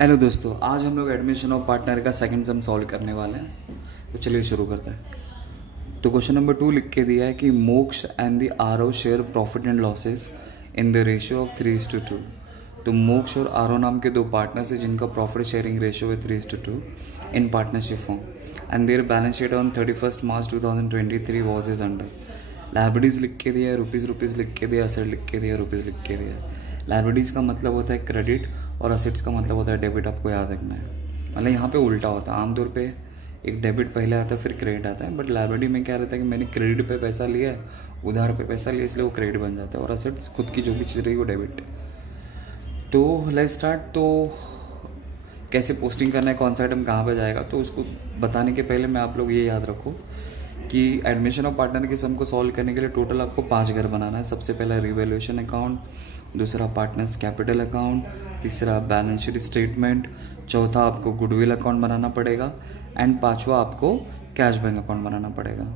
Hello दोस्तों, आज हम लोग एडमिशन ऑफ पार्टनर का सेकंड सम सॉल्व करने वाले हैं। तो चलिए शुरू करते हैं। तो क्वेश्चन नंबर 2 लिख के दिया है कि मोक्ष and the RO share profit and losses in the ratio of 3:2। तो मोक्ष और आरओ नाम के दो पार्टनर्स हैं जिनका प्रॉफिट शेयरिंग रेशियो है 3:2 in partnership form and their balance sheet on 31 March 2023 was is under. Liabilities लिख के दिया है, रुपीज़ लिख के दिया, एसेट लिख के दिया, रुपीज़ लिख के दिया है। लाइबिलिटीज़ का मतलब होता है क्रेडिट और असेट्स का मतलब होता है डेबिट। आपको याद रखना है, मतलब यहाँ पे उल्टा होता है। आमतौर पे एक डेबिट पहले आता है फिर क्रेडिट आता है, बट लाइबिलिटी में क्या रहता है कि मैंने क्रेडिट पे पैसा लिया है, उधार पे पैसा लिया, इसलिए वो क्रेडिट बन जाता है, और असेट्स खुद की जो भी चीज़ रही वो डेबिट। तो लेट्स स्टार्ट। तो कैसे पोस्टिंग करना है, कौन सा आइटम कहाँ पे जाएगा, तो उसको बताने के पहले मैं आप लोग ये याद रखो कि एडमिशन ऑफ पार्टनर के सम को सॉल्व करने के लिए टोटल आपको 5 घर बनाना है। सबसे पहला रिवैल्यूएशन अकाउंट, दूसरा पार्टनर्स कैपिटल अकाउंट, तीसरा बैलेंस शीट स्टेटमेंट, चौथा आपको गुडविल अकाउंट बनाना पड़ेगा, एंड पांचवा आपको कैश बैंक अकाउंट बनाना पड़ेगा।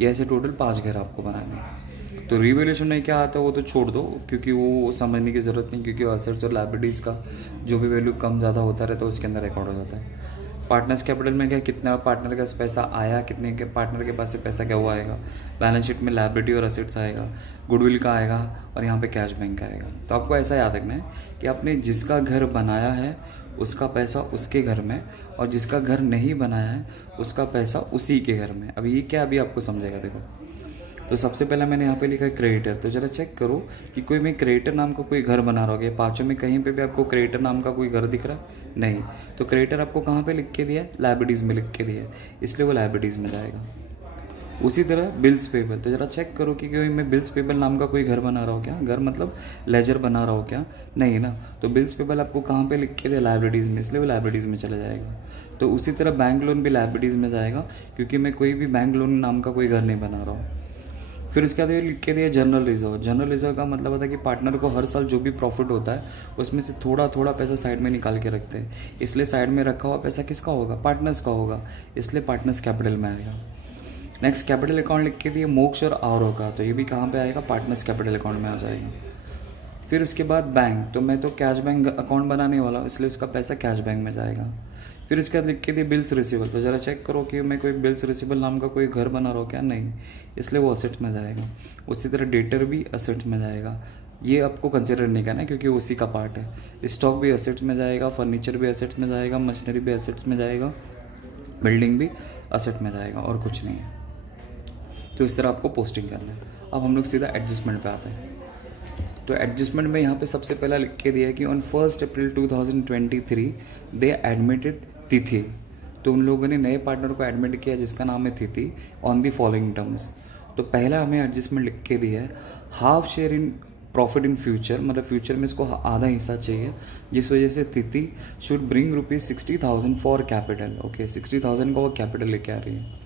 ये ऐसे टोटल 5 घर आपको बनाने हैं। तो रिवैल्यूएशन में क्या आता है वो तो छोड़ दो, क्योंकि वो समझने की ज़रूरत नहीं, क्योंकि असेट्स और लायबिलिटीज़ का जो भी वैल्यू कम ज़्यादा होता रहता है उसके अंदर रिकॉर्ड हो जाता है। पार्टनर्स कैपिटल में क्या, कितना पार्टनर के पास पैसा आया, कितने के पार्टनर के पास से पैसा क्या हुआ आएगा, बैलेंस शीट में लायबिलिटी और असेट्स आएगा, गुडविल का आएगा, और यहाँ पे कैश बैंक का आएगा। तो आपको ऐसा याद रखना है कि आपने जिसका घर बनाया है उसका पैसा उसके घर में, और जिसका घर नहीं बनाया है उसका पैसा उसी के घर में। अभी ये क्या, अभी आपको समझेगा। देखो, तो सबसे पहला मैंने यहाँ पे लिखा है क्रेडिटर। तो ज़रा चेक करो कि कोई मैं क्रेडिटर नाम का कोई घर बना रहा होगा, पाँचों में कहीं पे भी आपको क्रेडिटर नाम का कोई घर दिख रहा है? नहीं। तो क्रेडिटर आपको कहाँ पे लिख के दिया है? लायबिलिटीज़ में लिख के दिया है, इसलिए वो लायबिलिटीज़ में जाएगा। उसी तरह बिल्स पेबल। तो ज़रा चेक करो कि कोई मैं बिल्स पेबल नाम का कोई घर बना रहा हूँ क्या? घर मतलब लेजर बना रहा हूँ क्या? नहीं ना। तो बिल्स पेबल आपको कहाँ पे लिख के दिया? लायबिलिटीज़ में, इसलिए वो लायबिलिटीज़ में चला जाएगा। तो उसी तरह बैंक लोन भी लायबिलिटीज़ में जाएगा, क्योंकि मैं कोई भी बैंक लोन नाम का कोई घर नहीं बना रहा हूँ। फिर उसके बाद ये लिख के दिया जनरल रिजर्व। जनरल रिजर्व का मतलब होता है कि पार्टनर को हर साल जो भी प्रॉफिट होता है उसमें से थोड़ा थोड़ा पैसा साइड में निकाल के रखते हैं, इसलिए साइड में रखा हुआ पैसा किसका होगा? पार्टनर्स का होगा, इसलिए पार्टनर्स कैपिटल में आएगा। नेक्स्ट कैपिटल अकाउंट लिख के दिए मोक्ष और आरओ का, तो ये भी कहाँ पे आएगा? पार्टनर्स कैपिटल अकाउंट में आ जाएगा। फिर उसके बाद बैंक, तो मैं तो कैश बैंक अकाउंट बनाने वाला हूँ, इसलिए उसका पैसा कैश बैंक में जाएगा। फिर उसके बाद लिख के दिए बिल्स रिसीबल। तो ज़रा चेक करो कि मैं कोई बिल्स रिसीबल नाम का कोई घर बना रहा हूँ क्या? नहीं, इसलिए वो असेट में जाएगा। उसी तरह डेटर भी असेट्स में जाएगा, ये आपको कंसिडर नहीं करना है क्योंकि उसी का पार्ट है। स्टॉक भी असेट्स में जाएगा, फर्नीचर भी असेट्स में जाएगा, मशीनरी भी असेट्स में जाएगा, बिल्डिंग भी असेट में जाएगा, और कुछ नहीं है। तो इस तरह आपको पोस्टिंग करना है। अब हम लोग सीधा एडजस्टमेंट पे आते हैं। तो एडजस्टमेंट में यहाँ पे सबसे पहला लिख के दिया है कि ऑन 1 अप्रैल 2023 दे एडमिटेड तिथि। तो उन लोगों ने नए पार्टनर को एडमिट किया जिसका नाम है तिथि, ऑन दी फॉलोइंग टर्म्स। तो पहला हमें एडजस्टमेंट लिख के दिया है half share in profit in future, मतलब फ्यूचर में इसको आधा हिस्सा चाहिए, जिस वजह से तिथि should bring ₹60,000 for capital. Okay, 60,000 का वो कैपिटल लेके आ रही है,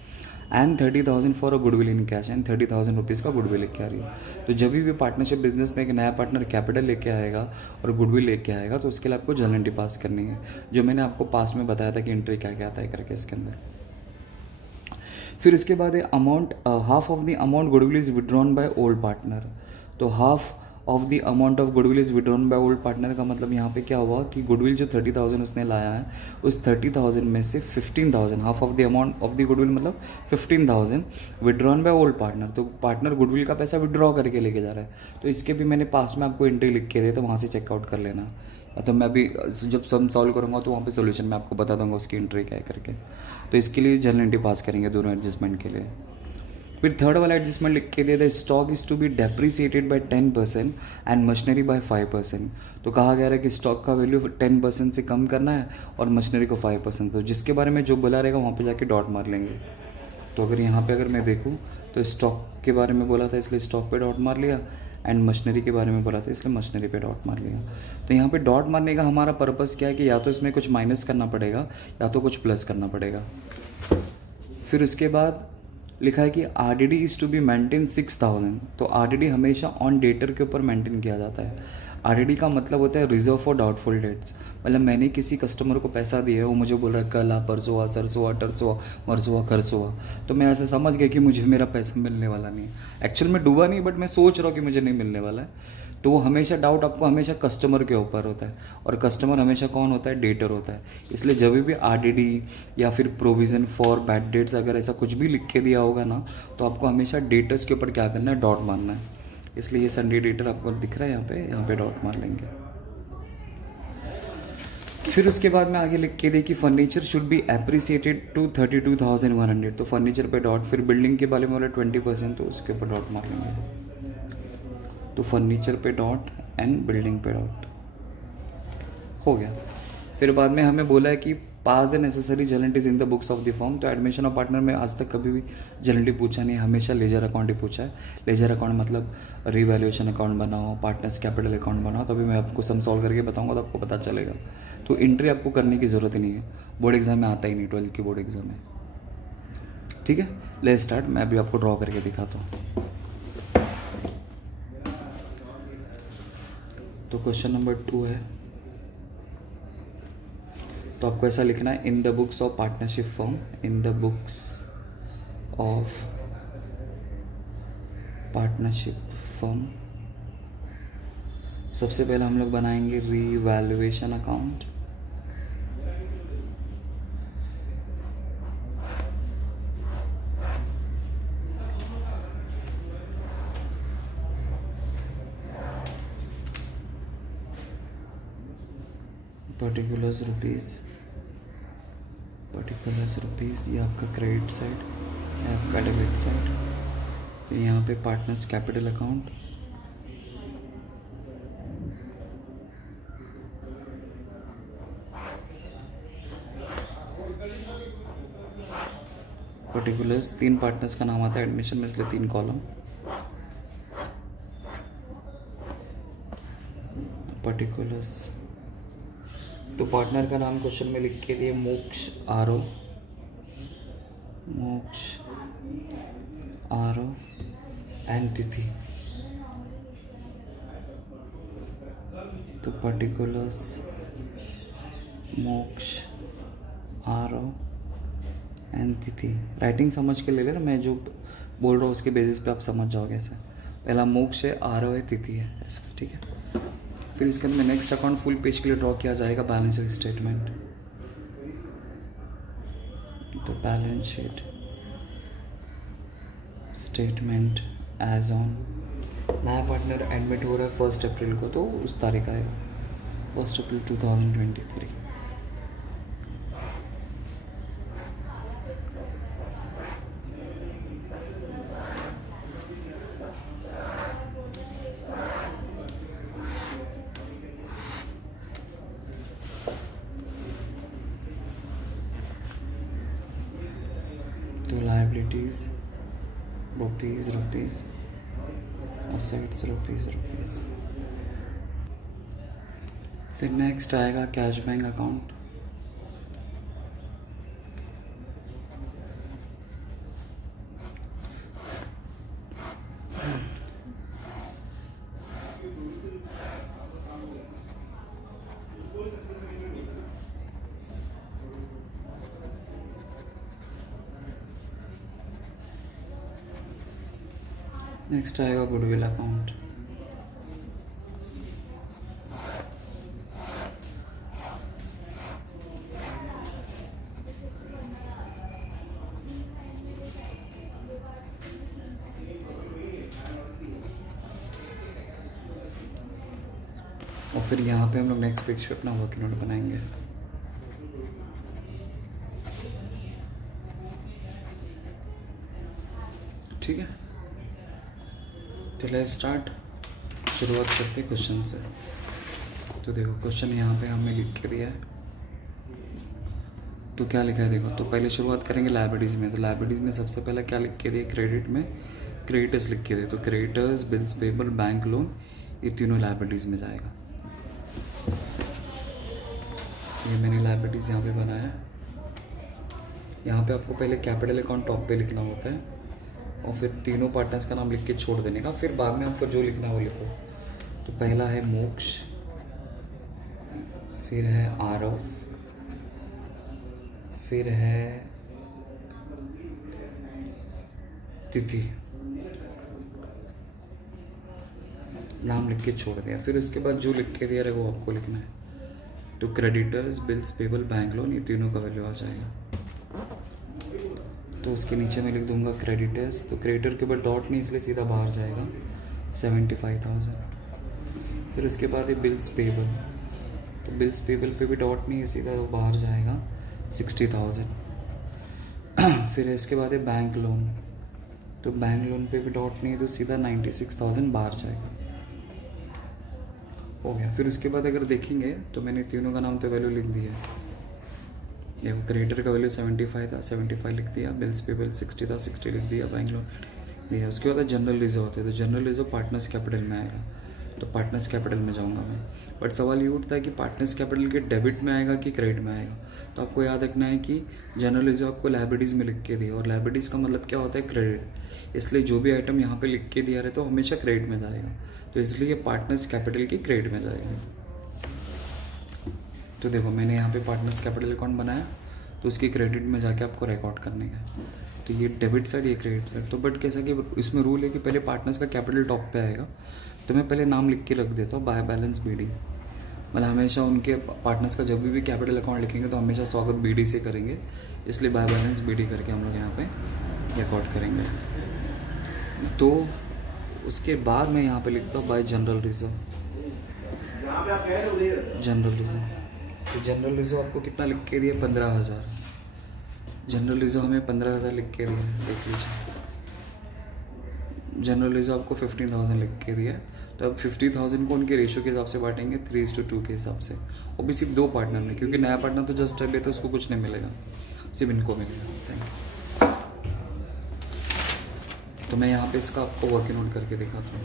and 30,000 for a goodwill in cash, and 30,000 rupees का गुडविल लेके आ रही है। तो जब भी पार्टनरशिप बिजनेस में एक नया पार्टनर कैपिटल लेके आएगा और गुडविल लेके आएगा, तो उसके लिए आपको जर्नल एंट्री पास करनी है, जो मैंने आपको पास्ट में बताया था कि एंट्री क्या क्या आता है करके इसके अंदर। फिर इसके बाद amount, half of the amount goodwill is withdrawn by old partner. तो half of the amount of goodwill is withdrawn by old partner का मतलब यहाँ पे क्या हुआ कि गुडविल जो 30,000 उसने लाया है, उस 30,000 में से 15,000, half of the amount of the goodwill मतलब 15,000 विड्रॉन बाय ओल्ड पार्टनर। तो पार्टनर गुडविल का पैसा विड्रॉ करके लेके जा रहा है। तो इसके भी मैंने पास्ट में आपको एंट्री लिख के दे, तो वहाँ से चेकआउट कर लेना। तो मैं अभी जब सम सॉल्व करूँगा तो वहाँ पे सोल्यूशन में आपको बता दूंगा उसकी एंट्री क्या है करके। तो इसके लिए जर्नल एंट्री पास करेंगे दोनों एडजस्टमेंट के लिए। फिर थर्ड वाला एडजस्टमेंट लिख के दिया था stock is to be depreciated by 10% and machinery by 5%। तो कहा गया है कि स्टॉक का वैल्यू 10% से कम करना है और मशीनरी को 5%। तो जिसके बारे में जो बोला रहेगा वहाँ पे जाके डॉट मार लेंगे। तो अगर यहाँ पे अगर मैं देखूँ तो स्टॉक के बारे में बोला था इसलिए स्टॉक पे डॉट मार लिया, एंड मशीनरी के बारे में बोला था इसलिए मशीनरी पे डॉट मार लिया। तो यहाँ पे डॉट मारने का हमारा पर्पज़ क्या है कि या तो इसमें कुछ माइनस करना पड़ेगा या तो कुछ प्लस करना पड़ेगा। फिर उसके बाद लिखा है कि RDD is to be maintain 6,000। तो आरडीडी हमेशा ऑन डेटर के ऊपर मेंटेन किया जाता है। आरडीडी का मतलब होता है रिजर्व फॉर डाउटफुल डेट्स। मतलब मैंने किसी कस्टमर को पैसा दिया है, वो मुझे बोल रहा है कल आ, परसों आ, सरसों आ, टरसों आ, मरसों आ, खरसों आ, तो मैं ऐसे समझ गया कि मुझे मेरा पैसा मिलने वाला नहीं है। एक्चुअल में डूबा नहीं, बट मैं सोच रहा हूँ कि मुझे नहीं मिलने वाला है। तो हमेशा डाउट आपको हमेशा कस्टमर के ऊपर होता है, और कस्टमर हमेशा कौन होता है? डेटर होता है। इसलिए जब भी आरडीडी या फिर प्रोविज़न फॉर बैड डेट्स अगर ऐसा कुछ भी लिख के दिया होगा ना, तो आपको हमेशा डेटर्स के ऊपर क्या करना है? डॉट मारना है। इसलिए ये संडे डेटर आपको दिख रहा है, यहाँ पे डॉट मार लेंगे। फिर उसके बाद में आगे लिख के दे कि furniture should be appreciated to 32,100, तो फर्नीचर पे डॉट, फिर बिल्डिंग के बारे में बोला 20%, तो उसके ऊपर डॉट मार लेंगे। तो फर्नीचर पे डॉट एंड बिल्डिंग पे डॉट हो गया। फिर बाद में हमें बोला है कि pass the necessary journal entries in the books of the firm. तो एडमिशन ऑफ पार्टनर में आज तक कभी भी जर्नलिटी पूछा नहीं, हमेशा लेजर अकाउंट ही पूछा है। लेजर अकाउंट मतलब रिवैल्यूएशन अकाउंट बनाओ, पार्टनर्स कैपिटल अकाउंट बनाओ, तभी मैं आपको सम सॉल्व करके बताऊंगा तो आपको पता चलेगा। तो एंट्री आपको करने की ज़रूरत ही नहीं है, बोर्ड एग्जाम में आता ही नहीं, 12th की बोर्ड एग्जाम में। ठीक है, ले स्टार्ट। मैं अभी आपको ड्रॉ करके दिखाता हूँ। तो क्वेश्चन नंबर 2 है, तो आपको ऐसा लिखना है, इन the books of partnership form, in the books of partnership form. सबसे पहले हम लोग बनाएंगे रीवैल्यूएशन अकाउंट। पर्टिकुलर्स रुपीज़, ये आपका क्रेडिट साइड, ये आपका डेबिट साइड। फिर यहाँ पे partners capital account, particulars, 3 partners का नाम आता है एडमिशन में, इसलिए 3 कॉलम। पर्टिकुलर्स, तो पार्टनर का नाम क्वेश्चन में लिख के दिए मोक्ष आरो एंड तिथि। तो पर्टिकुलर्स मोक्ष आरो एंड तिथि। राइटिंग समझ के ले लेना, मैं जो बोल रहा हूँ उसके बेसिस पे आप समझ जाओगे। ऐसा पहला मोक्ष है, आरो है, तिथि है, ऐसा। ठीक है, फिर इसके अंदर नेक्स्ट अकाउंट फुल पेज के लिए ड्रॉ किया जाएगा, बैलेंस शीट स्टेटमेंट। तो balance sheet statement as on, नया पार्टनर एडमिट हो रहा है 1 अप्रैल को, तो उस तारीख आएगा 1 अप्रैल 2023। तो लायबिलिटीज रुपीज़, असेट्स रुपीज़। फिर नेक्स्ट आएगा कैश बैंक अकाउंट। नेक्स्ट आएगा गुडविल अकाउंट। और फिर यहाँ पे हम लोग नेक्स्ट पेज पे अपना वर्किंग नोट बनाएंगे। ठीक है, चलिए स्टार्ट, शुरुआत करते हैं क्वेश्चन से। तो देखो क्वेश्चन यहाँ पे हमने लिख के दिया है, तो क्या लिखा है देखो। तो पहले शुरुआत करेंगे लायबिलिटीज़ में। तो लायबिलिटीज़ में सबसे पहले क्या लिख के दिया? क्रेडिट में क्रेडिटर्स लिख के दिए, तो creditors, bills payable, bank loan, ये तीनों लायबिलिटीज़ में जाएगा। ये मैंने लायबिलिटीज़ यहाँ पे बनाया है। यहाँ पे आपको पहले कैपिटल अकाउंट टॉप पे लिखना होता है, और फिर तीनों पार्टनर्स का नाम लिख के छोड़ देने का, फिर बाद में आपको जो लिखना है वो लिखो। तो पहला है मोक्ष, फिर है आरव, फिर है तिथि। नाम लिख के छोड़ दिया। फिर उसके बाद जो लिख के दिया रहे वो आपको लिखना है। तो creditors, bills payable, bank loan, ये तीनों का वैल्यू आ जाएगा। तो उसके नीचे मैं लिख दूंगा क्रेडिटर्स, तो क्रेडिटर के बाद डॉट नहीं इसलिए सीधा बाहर जाएगा 75,000। फिर उसके बाद ये बिल्स पेबल, तो बिल्स पेबल पे भी डॉट नहीं है सीधा वो बाहर जाएगा 60,000। फिर इसके बाद है बैंक लोन, तो बैंक लोन पे भी डॉट नहीं है तो सीधा 96,000 बाहर जाएगा। हो गया। फिर उसके बाद अगर देखेंगे तो मैंने तीनों का नाम तो वैल्यू लिख दिया है। देखो क्रेडिटर का वैल्यू 75 था, 75 लिख दिया, बिल्स पेबल 60 था, 60 लिख दिया, बैंक लोन दिया। उसके बाद जनरल रिजर्व होते हैं, तो जनरल रिजर्व पार्टनर्स कैपिटल में आएगा, तो पार्टनर्स कैपिटल में जाऊंगा मैं। बट सवाल ये उठता है कि पार्टनर्स कैपिटल के डेबिट में आएगा कि क्रेडिट में आएगा। तो आपको याद रखना है कि जनरल रिजर्व आपको लायबिलिटीज़ में लिख के दिया, और लायबिलिटीज़ का मतलब क्या होता है, क्रेडिट। इसलिए जो भी आइटम यहाँ पे लिख के दिया रहे तो हमेशा क्रेडिट में जाएगा, तो इसलिए पार्टनर्स कैपिटल की क्रेडिट में जाएगा। तो देखो मैंने यहाँ पे पार्टनर्स कैपिटल अकाउंट बनाया, तो उसकी क्रेडिट में जाके आपको रिकॉर्ड करने का। तो ये डेबिट साइड, ये क्रेडिट साइड। तो बट कैसा कि इसमें रूल है कि पहले पार्टनर्स का कैपिटल टॉप पे आएगा, तो मैं पहले नाम लिख के रख देता हूँ, बाय बैलेंस बीडी। मतलब हमेशा उनके पार्टनर्स का जब भी कैपिटल अकाउंट लिखेंगे तो हमेशा स्वागत बीडी से करेंगे, इसलिए बाय बैलेंस बीडी करके हम लोग यहाँ पे रिकॉर्ड करेंगे। तो उसके बाद मैं यहाँ पे लिखता हूँ bye general reserve, general reserve. तो जनरल रिजर्व आपको कितना लिख के दिया, 15,000। जनरल रिजर्व हमें 15,000 लिख के दिया, देख लीजिए। जनरल रिजर्व आपको 15,000 लिख के दिया। तो अब 50,000 को उनके रेशियो के हिसाब से बांटेंगे 3:2 के हिसाब से, वो भी सिर्फ 2 पार्टनर में, क्योंकि नया पार्टनर तो जस्ट अभी तो उसको कुछ नहीं मिलेगा, सिर्फ इनको मिलेगा। Thank you. तो मैं यहाँ पे इसका आपको वर्किंग नोट करके दिखाता हूँ।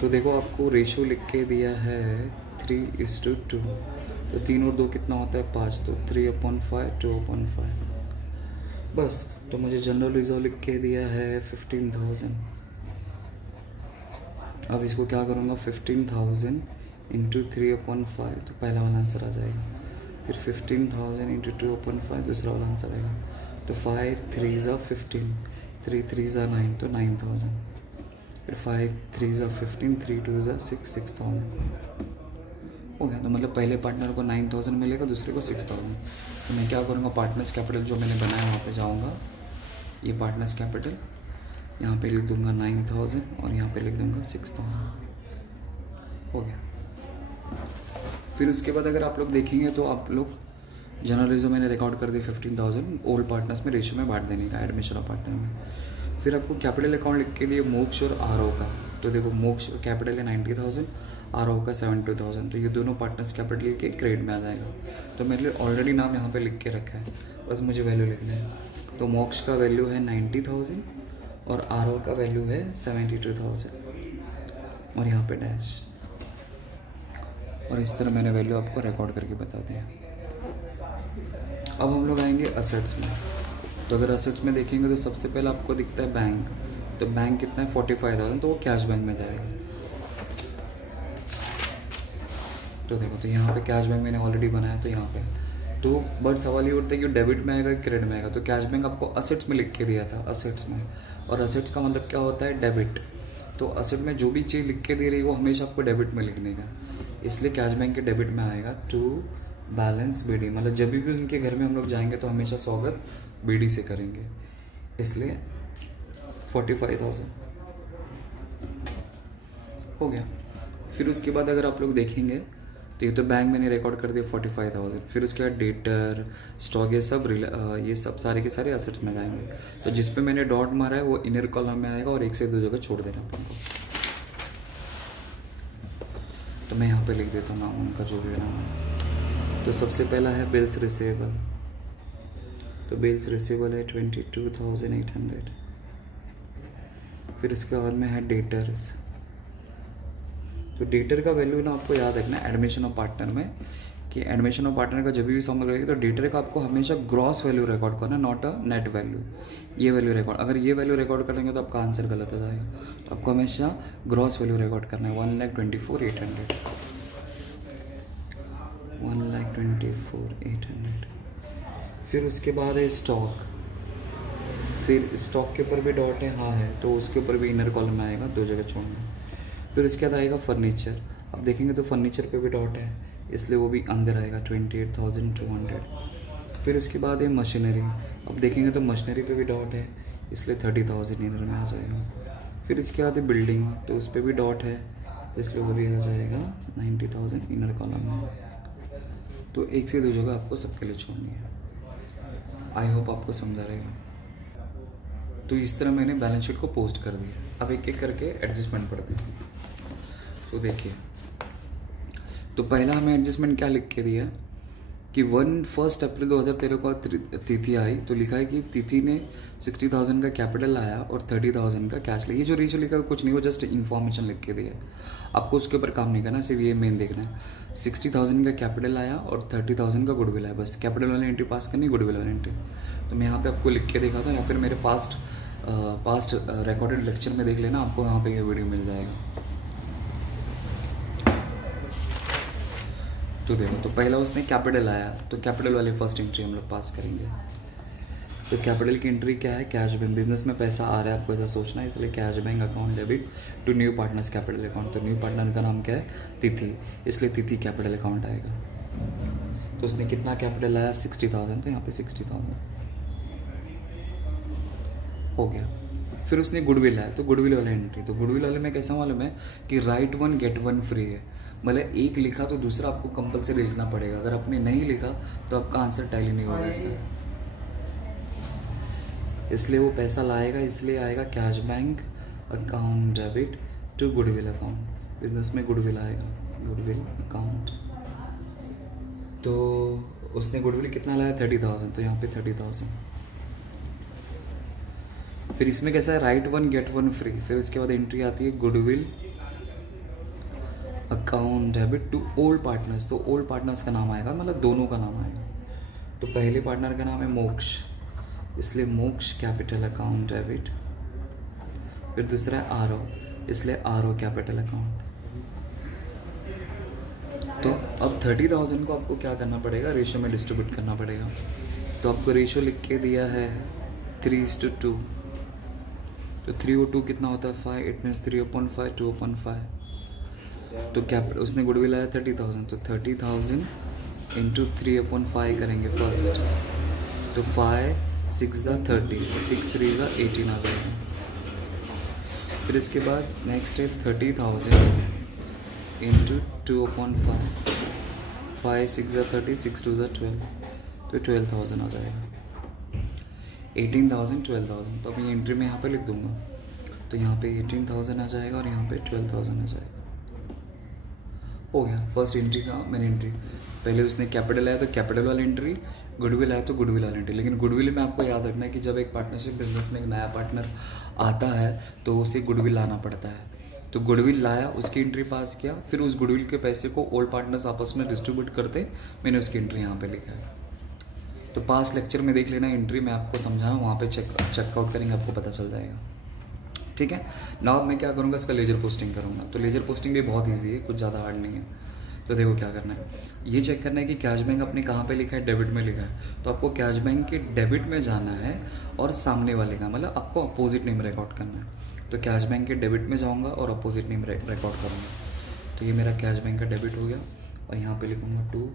तो देखो आपको रेशियो लिख के दिया है 3:2, तो 3 और 2 कितना होता है, 5, तो 3/5, 2/5 बस। तो मुझे जनरल रिजर्व लिख के दिया है 15,000। अब इसको क्या करूँगा, 15,000 इंटू 3/5, तो पहला वाला आंसर आ जाएगा। फिर 15,000 इंटू 2/5 दूसरा वाला आंसर आएगा। तो 5 3 ज़ा 15, 3 3 ज़ा 9, तो 9,000। फिर 5 3 ज़ा 15, 3 2 ज़ा 6, 6,000 हो गया। तो मतलब पहले पार्टनर को 9,000 मिलेगा, दूसरे को 6,000। तो मैं क्या करूँगा, पार्टनर्स कैपिटल जो मैंने बनाया वहाँ पे जाऊँगा, ये पार्टनर्स कैपिटल यहाँ पे लिख दूँगा 9,000 और यहाँ पे लिख दूँगा 6,000 हो गया। फिर उसके बाद अगर आप लोग देखेंगे तो आप लोग जनरल रिजर्व मैंने रिकॉर्ड कर दी 15,000, ओल्ड पार्टनर्स में रेशियो में बांट देने का, एडमिशन ऑफ पार्टनर में। फिर आपको कैपिटल अकाउंट लिख के दिए मोक्ष और आरओ का। तो देखो मोक्ष कैपिटल है 90,000, आरओ का 72,000, तो ये दोनों पार्टनर्स कैपिटल के क्रेडिट में आ जाएगा। तो मैंने ऑलरेडी नाम यहाँ पे लिख के रखा है, बस मुझे वैल्यू लिखना है। तो मोक्ष का वैल्यू है 90,000 और आरओ का वैल्यू है 72,000 और यहाँ पे डैश, और इस तरह मैंने वैल्यू आपको रिकॉर्ड करके बता दिया। अब हम लोग आएंगे असेट्स में। तो अगर असेट्स में देखेंगे तो सबसे पहले आपको दिखता है बैंक। तो बैंक कितना है 45,000, तो वो कैश बैंक में जाएगा। तो देखो तो यहाँ पे कैश बैंक मैंने ऑलरेडी बनाया, तो यहाँ पे तो बट सवाल ये उठता है कि डेबिट में आएगा कि क्रेडिट में आएगा। तो कैश बैंक आपको असेट्स में लिख के दिया था, असेट्स में, और असेट्स का मतलब क्या होता है, डेबिट। तो असेट में जो भी चीज़ लिख के दे रही है वो हमेशा आपको डेबिट में लिखने का, इसलिए कैश बैंक के डेबिट में आएगा टू बैलेंस बीडी। मतलब जब भी उनके घर में हम लोग जाएंगे तो हमेशा स्वागत बीडी से करेंगे, इसलिए 45,000 हो गया। फिर उसके बाद अगर आप लोग देखेंगे तो ये तो बैंक मैंने रिकॉर्ड कर दिया 45,000। फिर उसके बाद डेटर, स्टॉक, ये सब सारे के सारे असेट्स में जाएंगे। तो जिस पे मैंने डॉट मारा है वो इनर कॉलम में आएगा और 1 से 2 जगह छोड़ देना अपन को। तो मैं यहाँ पे लिख देता हूँ नाम उनका जो भी नाम है। तो सबसे पहला है बिल्स रिसीवेबल। तो बिल्स रिसीवेबल है 22,800। फिर इसके बाद में है डेटर्स। तो डेटर का वैल्यू ना आपको याद रखना है एडमिशन ऑफ पार्टनर में, कि एडमिशन ऑफ पार्टनर का जब भी सम रहेगी तो डेटर का आपको हमेशा ग्रॉस वैल्यू रिकॉर्ड करना, नॉट अ नेट वैल्यू। ये वैल्यू रिकॉर्ड, अगर ये वैल्यू रिकॉर्ड करेंगे तो आपका आंसर गलत आ जाएगा। तो आपको हमेशा ग्रॉस वैल्यू रिकॉर्ड करना है 1,24,800, 1,24,800। फिर उसके बाद है स्टॉक। फिर स्टॉक के ऊपर भी डॉट है, हाँ है, तो उसके ऊपर भी इनर कॉलम में आएगा, 2 जगह छोड़ना। फिर उसके बाद आएगा फर्नीचर। अब देखेंगे तो फर्नीचर पे भी डॉट है, इसलिए वो भी अंदर आएगा 28,200। फिर उसके बाद है मशीनरी। अब देखेंगे तो मशीनरी पे भी डॉट है, इसलिए 30,000 इनर में आ जाएगा। फिर इसके बाद है बिल्डिंग, तो उस पर भी डॉट है, तो इसलिए वो भी आ जाएगा 90,000 इनर कॉलम में। तो 1 से 2 जगह आपको सबके लिए छोड़नी है। आई होप आपको समझा रहेगा। तो इस तरह मैंने बैलेंस शीट को पोस्ट कर दिया। अब एक एक करके एडजस्टमेंट पढ़ते हैं। तो देखिए, तो पहला हमें एडजस्टमेंट क्या लिख के दिया कि 1 अप्रैल 2013 को तिथि आई, तो लिखा है कि तिथि ने 60,000 का कैपिटल लाया और 30,000 का कैश लिया। ये जो रेशियो लिखा है कुछ नहीं, वो जस्ट इन्फॉर्मेशन लिख के दिया है। आपको उसके ऊपर काम नहीं करना, सिर्फ ये मेन देखना है 60,000 का कैपिटल आया और 30,000 का गुडविल आया, बस कैपिटल वाली एंट्री पास करनी, गुडविल वाली एंट्री। तो मैं यहाँ पे आपको लिख के दिखाता हूँ, या फिर मेरे पास्ट रिकॉर्डेड लेक्चर में देख लेना, आपको यहाँ पे ये वीडियो मिल जाएगा। तो देखो, तो पहला उसने कैपिटल आया, तो कैपिटल वाली फर्स्ट एंट्री हम लोग पास करेंगे। तो कैपिटल की एंट्री क्या है, कैश बैंक। बिजनेस में पैसा आ रहा है, आपको ऐसा सोचना है, इसलिए cash bank account debit to new partners capital account. तो न्यू पार्टनर का नाम क्या है, तिथि, इसलिए तिथि कैपिटल अकाउंट आएगा। तो उसने कितना कैपिटल आया, 60,000, तो यहाँ पे 60,000 हो गया। फिर उसने गुडविल आया, तो गुडविल वाला एंट्री। तो गुडविल वाले में कैसा मालूम है कि राइट 1 गेट 1 फ्री है, मतलब एक लिखा तो दूसरा आपको कंपलसरी लिखना पड़ेगा। अगर आपने नहीं लिखा तो आपका आंसर टैली नहीं होगा सर। इसलिए वो पैसा लाएगा, इसलिए आएगा cash bank account debit to goodwill account. Business में गुडविल आएगा, गुडविल अकाउंट। तो उसने गुडविल कितना लाया, 30,000, तो यहाँ पे 30,000। फिर इसमें कैसा है, राइट 1 गेट 1 फ्री। फिर उसके बाद एंट्री आती है goodwill account debit to old partners. तो ओल्ड पार्टनर्स का नाम आएगा, मतलब दोनों का नाम आएगा। तो पहले पार्टनर का नाम है मोक्ष, इसलिए मोक्ष कैपिटल अकाउंट डेबिट। फिर दूसरा है आरओ, इसलिए आरओ कैपिटल अकाउंट। तो अब 30,000 को आपको क्या करना पड़ेगा, रेशियो में डिस्ट्रीब्यूट करना पड़ेगा। तो आपको रेशियो लिख के दिया है 3:2। तो 3/2 कितना होता है, 5। It means 3/5, 2/5। तो कैपिटल उसने गुडविल आया 30,000, तो 30,000 इंटू 3/5 करेंगे फर्स्ट। तो 5 6 30, 6 3 18 आ जाएगा। फिर इसके बाद नेक्स्ट है 30,000 इंटू 2/5, 5 6 30, 6 2 12, तो 12,000 आ जाएगा। 18,000 12,000, तो अब ये एंट्री में यहाँ पे लिख दूंगा। तो यहाँ पे 18,000 आ जाएगा और यहाँ पे 12,000 आ जाएगा। हो गया फर्स्ट एंट्री का मैंने एंट्री। पहले उसने कैपिटल आया तो कैपिटल वाली एंट्री, गुडविल आया तो गुडविल वाली एंट्री। लेकिन गुडविल में आपको याद रखना है कि जब एक पार्टनरशिप बिजनेस में एक नया पार्टनर आता है तो उसे गुडविल लाना पड़ता है। तो गुडविल लाया, उसकी एंट्री पास किया, फिर उस गुडविल के पैसे को ओल्ड पार्टनर्स आपस में डिस्ट्रीब्यूट करते, मैंने उसकी एंट्री यहाँ पे लिखा है। तो पास लेक्चर में देख लेना एंट्री में आपको समझाया, वहाँ पे चेकआउट करेंगे, आपको पता चल जाएगा। ठीक है। नाउ मैं क्या करूँगा, इसका लेजर पोस्टिंग करूँगा। तो लेजर पोस्टिंग भी बहुत ईजी है, कुछ ज़्यादा हार्ड नहीं है। तो देखो क्या करना है, ये चेक करना है कि कैश बैंक अपने कहाँ पे लिखा है, डेबिट में लिखा है। तो आपको कैश बैंक के डेबिट में जाना है और सामने वाले का, मतलब आपको अपोजिट नेम रिकॉर्ड करना है। तो कैश बैंक के डेबिट में जाऊँगा और अपोजिट नेम रिकॉर्ड करूँगा। तो ये मेरा कैश बैंक का डेबिट हो गया और यहाँ पे लिखूँगा टू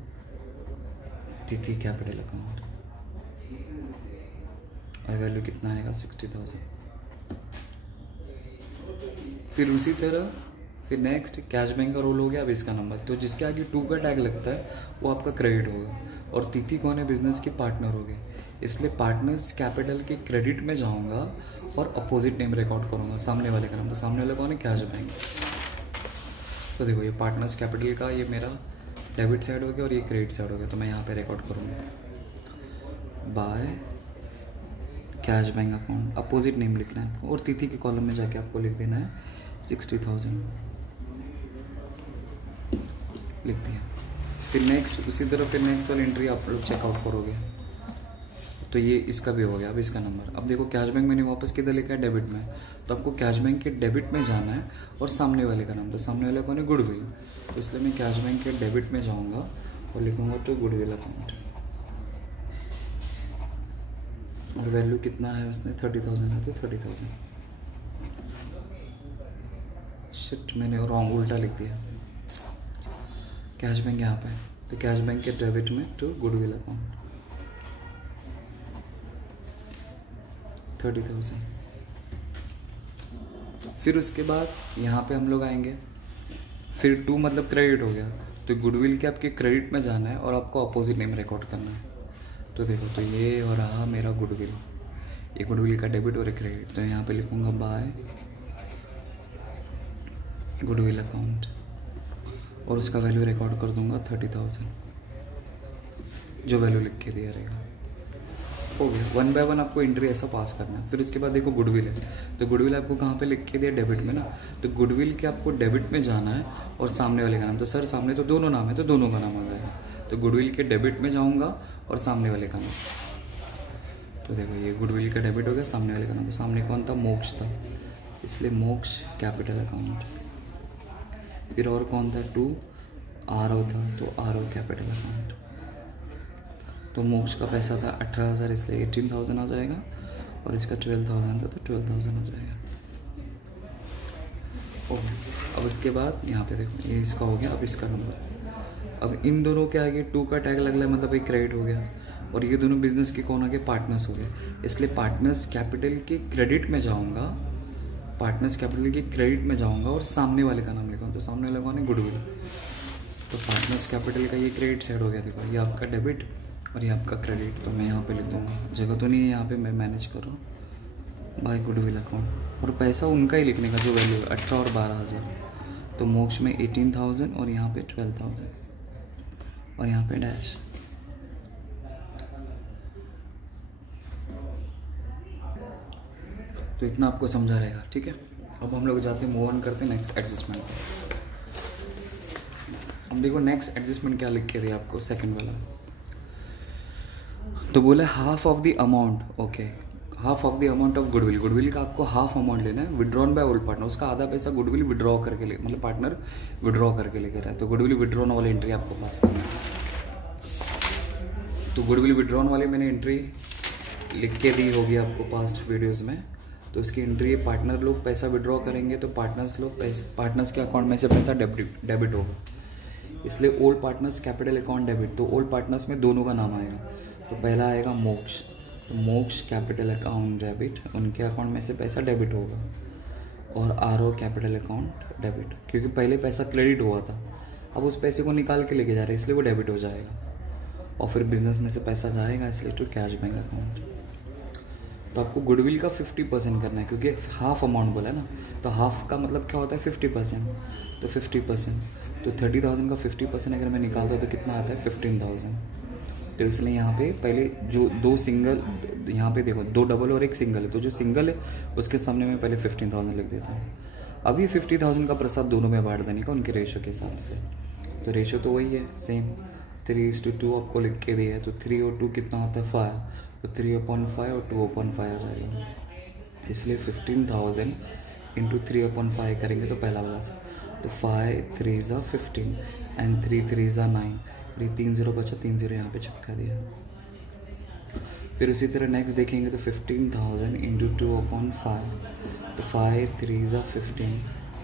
तिथि कैपिटल अकाउंट। और वैल्यू कितना आएगा, 60,000। फिर उसी तरह फिर नेक्स्ट कैश बैंक का रोल हो गया। अब इसका नंबर, तो जिसके आगे 2 का टैग लगता है वो आपका क्रेडिट होगा। और तिथि कौन है, बिजनेस के पार्टनर हो गए, इसलिए पार्टनर्स कैपिटल के क्रेडिट में जाऊंगा और अपोजिट नेम रिकॉर्ड करूंगा, सामने वाले का नाम। तो सामने वाला कौन है, कैश बैंक। तो देखो ये पार्टनर्स कैपिटल का ये मेरा डेबिट साइड हो गया और ये क्रेडिट साइड हो गया। तो मैं यहाँ पे रिकॉर्ड करूँगा by cash bank account, opposite name लिखना है आपको, और तिथि के कॉलम में जाके आपको लिख देना है 60,000 लिख दिया। फिर नेक्स्ट उसी तरह फिर नेक्स्ट वाली एंट्री आप लोग चेकआउट करोगे। तो ये इसका भी हो गया। अब इसका नंबर, अब देखो कैश बैंक मैंने वापस किधर लिखा है, डेबिट में। तो आपको कैश बैंक के डेबिट में जाना है और सामने वाले का नाम, तो सामने वाले कौन है, गुडविल। तो इसलिए मैं कैश बैंक के डेबिट में जाऊँगा और लिखूँगा तो गुडविल अकाउंट। और वैल्यू कितना है उसने 30,000 है तो 30,000। शिट, मैंने रॉन्ग उल्टा लिख दिया। कैश बैंक यहाँ पे है, तो कैश बैंक के डेबिट में टू गुडविल अकाउंट 30,000। फिर उसके बाद यहाँ पे हम लोग आएंगे, फिर टू मतलब क्रेडिट हो गया, तो गुडविल के आपके क्रेडिट में जाना है और आपको अपोजिट नेम रिकॉर्ड करना है। तो देखो, तो ये हो रहा मेरा गुडविल, ये गुडविल का डेबिट और क्रेडिट। तो यहाँ पे लिखूँगा बाय गुडविल अकाउंट और उसका वैल्यू रिकॉर्ड कर दूंगा 30,000, जो वैल्यू लिख के दिया रहेगा। हो गया, 1 बाय 1 आपको एंट्री ऐसा पास करना है। फिर उसके बाद देखो गुडविल है, तो गुडविल आपको कहाँ पे लिख के दिया, डेबिट में ना, तो गुडविल के आपको डेबिट में जाना है और सामने वाले का नाम। तो सर सामने तो दोनों नाम है, तो दोनों का नाम आ जाएगा। तो गुडविल के डेबिट में जाऊँगा और सामने वाले का नाम। तो देखो ये गुडविल का डेबिट हो गया, सामने वाले का नाम। तो सामने कौन था, मोक्ष था, इसलिए मोक्ष कैपिटल अकाउंट। फिर और कौन था, टू आरओ था, तो आरओ कैपिटल अकाउंट। तो मोक्ष का पैसा था 18,000, इसलिए 18,000 आ जाएगा, और इसका 12,000 था तो 12,000 आ जाएगा। ओके, अब उसके बाद यहाँ पे देखो ये इसका हो गया। अब इसका नंबर, अब इन दोनों के आगे टू का टैग लग रहा है, मतलब एक क्रेडिट हो गया, और ये दोनों बिजनेस के कौन आगे, पार्टनर्स हो गए, इसलिए पार्टनर्स कैपिटल के क्रेडिट में जाऊँगा, पार्टनर्स कैपिटल के क्रेडिट में जाऊँगा और सामने वाले का नाम लिखूँगा। तो सामने वाले कौन है, गुडविल। तो पार्टनर्स कैपिटल का ये क्रेडिट साइड हो गया, देखो ये आपका डेबिट और ये आपका क्रेडिट। तो मैं यहाँ पे लिख दूँगा, जगह तो नहीं है यहाँ पे, मैं मैनेज कर रहा हूँ, बाय गुडविल अकाउंट। और पैसा उनका ही लिखने का जो वैल्यू है, 18 और 12,000। तो मोक्ष में 18,000 और यहाँ पे 12,000 और यहाँ पे डैश। तो इतना आपको समझा रहेगा, ठीक है। अब हम लोग जाते हैं, मूव ऑन करते हैं नेक्स्ट एडजस्टमेंट। अब देखो नेक्स्ट एडजस्टमेंट क्या लिख के दिया आपको, सेकंड वाला। तो बोला half of the amount, okay, half of the amount of goodwill. Goodwill का आपको हाफ अमाउंट लेना है, विड्रॉन बाय ओल्ड पार्टनर। उसका आधा पैसा गुडविल विड्रॉ करके ले, मतलब पार्टनर विड्रॉ करके लेके रहा है, तो गुडविल विड्रॉन वाली एंट्री आपको पास करना है। तो गुडविल विड्रॉन वाली मैंने एंट्री लिख के दी होगी आपको पास्ट वीडियोज़ में। तो इसकी एंट्री, पार्टनर लोग पैसा विड्रॉ करेंगे तो पार्टनर्स लोग पैसे, पार्टनर्स के अकाउंट में से पैसा डेबिट होगा, इसलिए old partners capital account debit. तो ओल्ड पार्टनर्स में दोनों का नाम आएगा, तो पहला आएगा मोक्ष, तो मोक्ष कैपिटल अकाउंट डेबिट, उनके अकाउंट में से पैसा डेबिट होगा, और आरओ कैपिटल अकाउंट डेबिट, क्योंकि पहले पैसा क्रेडिट हुआ था, अब उस पैसे को निकाल के लेके जा रहे हैं, इसलिए वो डेबिट हो जाएगा। और फिर बिजनेस में से पैसा जाएगा, इसलिए टू कैश बैंक अकाउंट। तो आपको गुडविल का 50% करना है, क्योंकि हाफ अमाउंट बोला है ना, तो हाफ का मतलब क्या होता है, 50%। तो 50%, तो 30,000 का 50% अगर मैं निकालता हूँ तो कितना आता है, 15,000। तो इसलिए यहाँ पे पहले जो दो सिंगल, यहाँ पे देखो दो डबल और एक सिंगल है, तो जो सिंगल है उसके सामने मैं पहले 15,000 लिख देता हूँ। अब ये 50,000 का प्रसाद दोनों में बांट देने का, उनके रेशो के हिसाब से। तो रेशो तो वही है सेम, 3:2 आपको लिख के दिया है, तो 3 और 2 कितना होता है, 5, तो 3/5 और 2/5 आ जाएगा, इसलिए 15,000 इंटू 3/5 करेंगे तो पहला वाला से, तो 5 3 ज़ा 15 एंड 3 3 ज़ा 9, ये 3 0 बचा, 3 0 यहाँ पे चिपका दिया। फिर उसी तरह नेक्स्ट देखेंगे तो 15,000 इंटू 2/5, तो 5 3 ज़ा 15,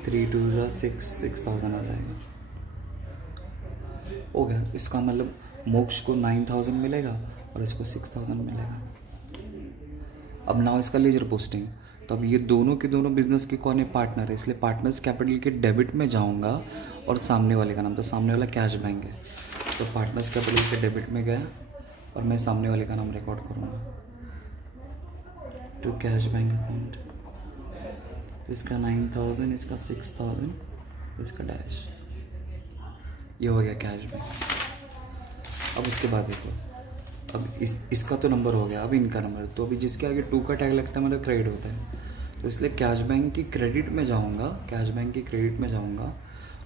3 2 ज़ा 6, 6,000 आ जाएगा। हो गया, इसका मतलब मोक्ष को 9,000 मिलेगा और इसको 6,000 मिलेगा। अब नाउ इसका लेजर पोस्टिंग, तो अब ये दोनों के दोनों बिजनेस के कौन है, पार्टनर है, इसलिए पार्टनर्स कैपिटल के डेबिट में जाऊंगा और सामने वाले का नाम, तो सामने वाला कैश बैंक है, तो पार्टनर्स कैपिटल के डेबिट में गया और मैं सामने वाले का नाम रिकॉर्ड करूँगा, टू कैश बैंक अकाउंट। तो इसका 9,000, इसका 6,000, इसका डैश, ये हो गया कैश बैंक। अब उसके बाद देखो, अब इसका तो नंबर हो गया, अब इनका नंबर, तो अभी जिसके आगे 2 का टैग लगता है मतलब क्रेडिट होता है, तो इसलिए कैश बैंक की क्रेडिट में जाऊंगा, कैश बैंक की क्रेडिट में जाऊंगा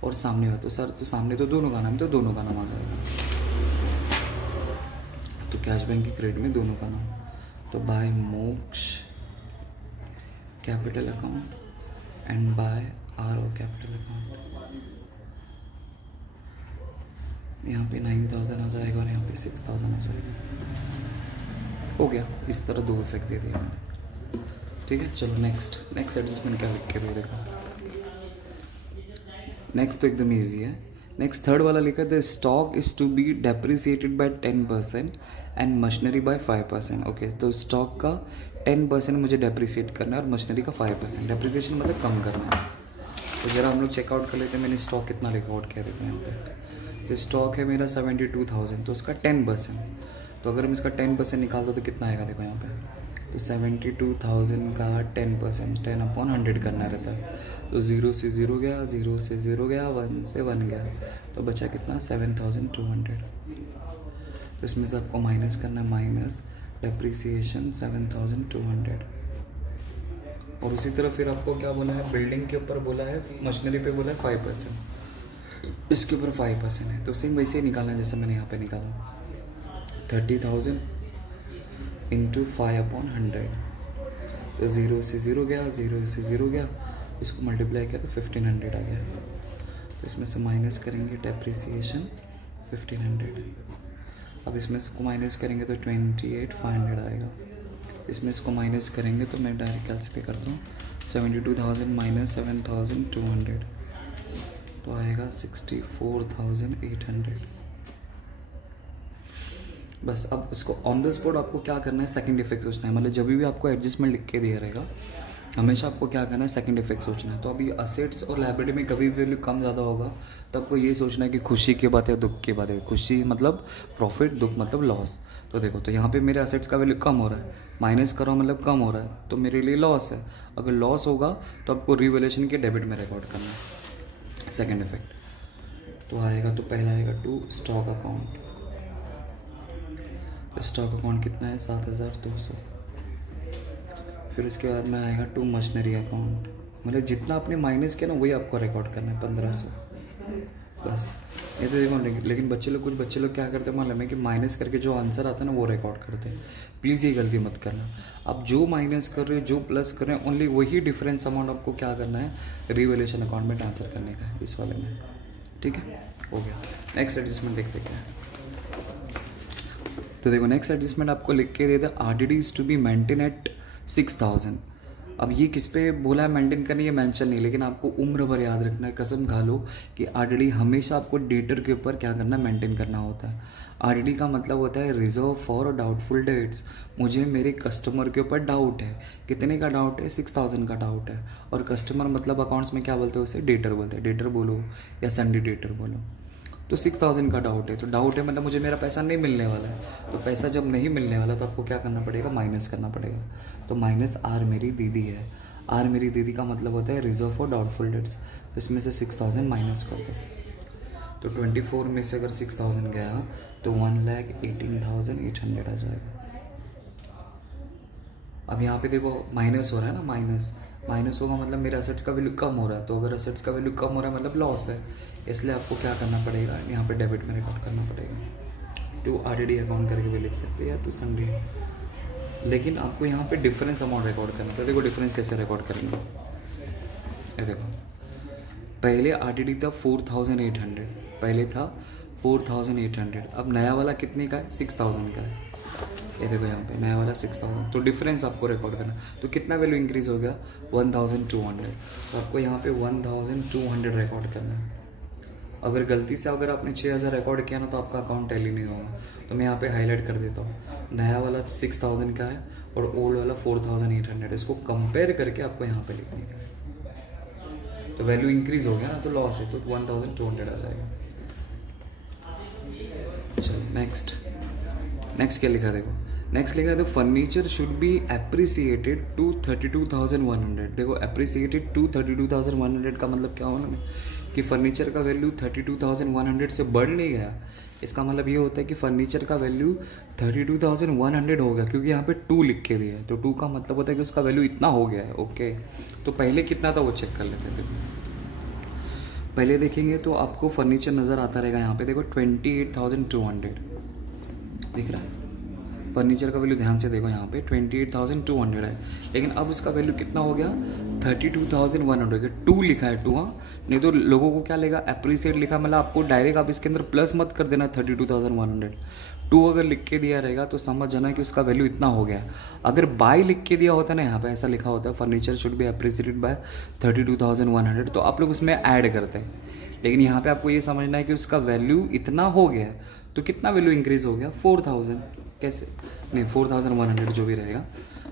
और सामने हो, तो सर तो सामने तो दोनों का नाम, तो दोनों का नाम आ जाएगा, तो कैश बैंक की क्रेडिट में दोनों का नाम, तो by Moksh capital account and by RO capital account. यहाँ पे 9,000 आ जाएगा और यहाँ पे 6,000 आ जाएगा, हो गया, इस तरह दो इफेक्ट दे दिया मैंने। ठीक है, चलो नेक्स्ट एडजस्टमेंट क्या लिख के दे, देखो नेक्स्ट तो एकदम ईजी है। नेक्स्ट थर्ड वाला लिखा the stock is to be depreciated by 10% and machinery by 5%। Okay, तो स्टॉक का 10% मुझे डेप्रिसिएट करना है और मशीनरी का 5%। डेप्रिसिएशन मतलब कम करना है। तो ज़रा हम लोग चेकआउट कर लेते हैं, मैंने स्टॉक कितना लिखा आउट किया देखो यहाँ पे। तो स्टॉक है मेरा 72,000, तो उसका 10%, तो अगर हम इसका 10% निकाल दो तो कितना आएगा देखो यहाँ पे। तो 72,000 का 10%, 10/100 करना रहता है। तो 0 से 0 गया, 0 से 0 गया, 1 से 1 गया, तो बचा कितना 7,200। तो इसमें से आपको माइनस करना है, माइनस डेप्रिसिएशन 7,200। और उसी तरह फिर आपको क्या बोला है, बिल्डिंग के ऊपर बोला है, मशीनरी पे बोला है 5%, इसके ऊपर 5% है। तो सेम वैसे ही निकालना है जैसे मैंने यहाँ पे निकाला, 30,000 इंटू 5/100। तो 0 से 0 गया, 0 से 0 गया, इसको मल्टीप्लाई किया तो 1,500 आ गया। तो इसमें से माइनस करेंगे डेप्रिसिएशन 1,500। अब इसमें इसको माइनस करेंगे तो 28,500 आएगा। इसमें इसको माइनस करेंगे तो मैं डायरेक्ट कैलकुलेट करता हूँ, 72,000 माइनस 7,200 तो आएगा 64,800। बस अब इसको ऑन द स्पॉट आपको क्या करना है, सेकंड इफेक्ट सोचना है। मतलब जब भी आपको एडजस्टमेंट लिख के दिया रहेगा, हमेशा आपको क्या करना है, सेकंड इफेक्ट सोचना है। तो अभी असेट्स और लायबिलिटी में कभी भी वैल्यू कम ज़्यादा होगा तो आपको ये सोचना है कि खुशी की बात है दुख की बात है। खुशी मतलब प्रॉफिट, दुख मतलब लॉस। तो देखो, तो यहाँ पे मेरे असेट्स का वैल्यू कम हो रहा है, माइनस करो मतलब कम हो रहा है, तो मेरे लिए लॉस है। अगर लॉस होगा तो आपको रिवैल्यूएशन के डेबिट में रिकॉर्ड करना है, सेकेंड इफेक्ट। तो आएगा, तो पहला आएगा to stock account. Stock account कितना है 7,200। फिर उसके बाद में आएगा टू मशीनरी अकाउंट, मतलब जितना आपने माइनस किया ना वही आपको रिकॉर्ड करना है 1,500 बस। ये तो देखो, लेकिन कुछ बच्चे लोग क्या करते हैं मालूम है कि माइनस करके जो आंसर आता है ना वो रिकॉर्ड करते हैं। प्लीज़ ये गलती मत करना। आप जो माइनस कर रहे हो, जो प्लस कर रहे हैं, ओनली वही डिफरेंस अमाउंट आपको क्या करना है, रिवैल्यूएशन अकाउंट में ट्रांसफर करने का है इस वाले में। ठीक है, हो गया। नेक्स्ट एडजस्टमेंट देखते क्या है। तो देखो, नेक्स्ट एडजस्टमेंट आपको लिख के दे दे, RDD is to be maintain at 6,000। अब ये किस पे बोला है मेंटेन करनी, ये मेंशन नहीं, लेकिन आपको उम्र भर याद रखना है, कसम खा लो कि RDD हमेशा आपको डेटर के ऊपर क्या करना है, मेंटेन करना होता है। RDD का मतलब होता है रिजर्व फॉर डाउटफुल डेट्स। मुझे मेरे कस्टमर के ऊपर डाउट है। कितने का डाउट है, 6,000 का डाउट है। और कस्टमर मतलब अकाउंट्स में क्या बोलते हैं उसे, डेटर बोलते हैं। डेटर बोलो या संडे डेटर बोलो। तो 6,000 का डाउट है, तो डाउट है मतलब मुझे मेरा पैसा नहीं मिलने वाला है। तो पैसा जब नहीं मिलने वाला तो आपको क्या करना पड़ेगा, माइनस करना पड़ेगा। तो माइनस आर मेरी दीदी है। आर मेरी दीदी का मतलब होता है रिजर्व फॉर डाउटफुल डेट्स। तो इसमें से 6,000 माइनस कर दो। तो 24 में से अगर 6,000 गया तो 1,18,800 आ जाएगा। अब यहाँ पे देखो माइनस हो रहा है ना, माइनस होगा मतलब मेरे असेट्स का वैल्यू कम हो रहा है। तो अगर असेट्स का वैल्यू कम हो रहा है मतलब लॉस है, इसलिए आपको क्या करना पड़ेगा, यहाँ पे डेबिट में रिकॉर्ड करना पड़ेगा। टू RDD अकाउंट करके भी लिख सकते हैं या टू संडे, लेकिन आपको यहाँ पे डिफरेंस अमाउंट रिकॉर्ड करना है। देखो डिफरेंस कैसे रिकॉर्ड करेंगे, ये देखो पहले RDD था 4,800, पहले था 4,800, अब नया वाला कितने का है, 6,000 का है। ये देखो यहाँ पे नया वाला 6,000, तो डिफरेंस आपको रिकॉर्ड करना। तो कितना वैल्यू इंक्रीज हो गया, 1,200। तो आपको यहाँ पे 1,200 रिकॉर्ड करना है। अगर गलती से अगर आपने 6,000 रिकॉर्ड किया ना तो आपका अकाउंट टैली नहीं होगा। तो मैं यहाँ पे हाईलाइट कर देता हूँ, नया वाला 6,000 का है और ओल्ड वाला 4,800। इसको कंपेयर करके आपको यहाँ पे लिखने का है। तो वैल्यू इंक्रीज हो गया ना तो लॉस है, तो 1,200 आ जाएगा। चलो नेक्स्ट क्या लिखा देखो, नेक्स्ट लिखा है furniture should be appreciated to 32,100। देखो एप्रिसिएटेड टू 32,100 का मतलब क्या होना कि फर्नीचर का वैल्यू 32,100 से बढ़ नहीं गया। इसका मतलब ये होता है कि फर्नीचर का वैल्यू 32,100 हो गया, क्योंकि यहाँ पे 2 लिख के दिया है। तो 2 का मतलब होता है कि उसका वैल्यू इतना हो गया है। ओके, तो पहले कितना था वो चेक कर लेते थे। पहले देखेंगे तो आपको फर्नीचर नज़र आता रहेगा यहाँ पे। देखो 28,200 दिख रहा है, फर्नीचर का वैल्यू ध्यान से देखो यहाँ पे 28,200 है, लेकिन अब उसका वैल्यू कितना हो गया 32,100। 2 लिखा है 2, हाँ, नहीं तो लोगों को क्या लेगा एप्रिसिएट लिखा, मतलब आपको डायरेक्ट आप इसके अंदर प्लस मत कर देना 32,100। 2 अगर लिख के दिया रहेगा तो समझ जाना कि उसका वैल्यू इतना हो गया। अगर बाय लिख के दिया होता ना, यहाँ पे ऐसा लिखा होता है furniture should be appreciated by 32,100, तो आप लोग उसमें ऐड करते हैं। लेकिन यहाँ पे आपको ये समझना है कि उसका वैल्यू इतना हो गया है, तो कितना वैल्यू इंक्रीज़ हो गया 4,000। कैसे, नहीं 4,100 जो भी रहेगा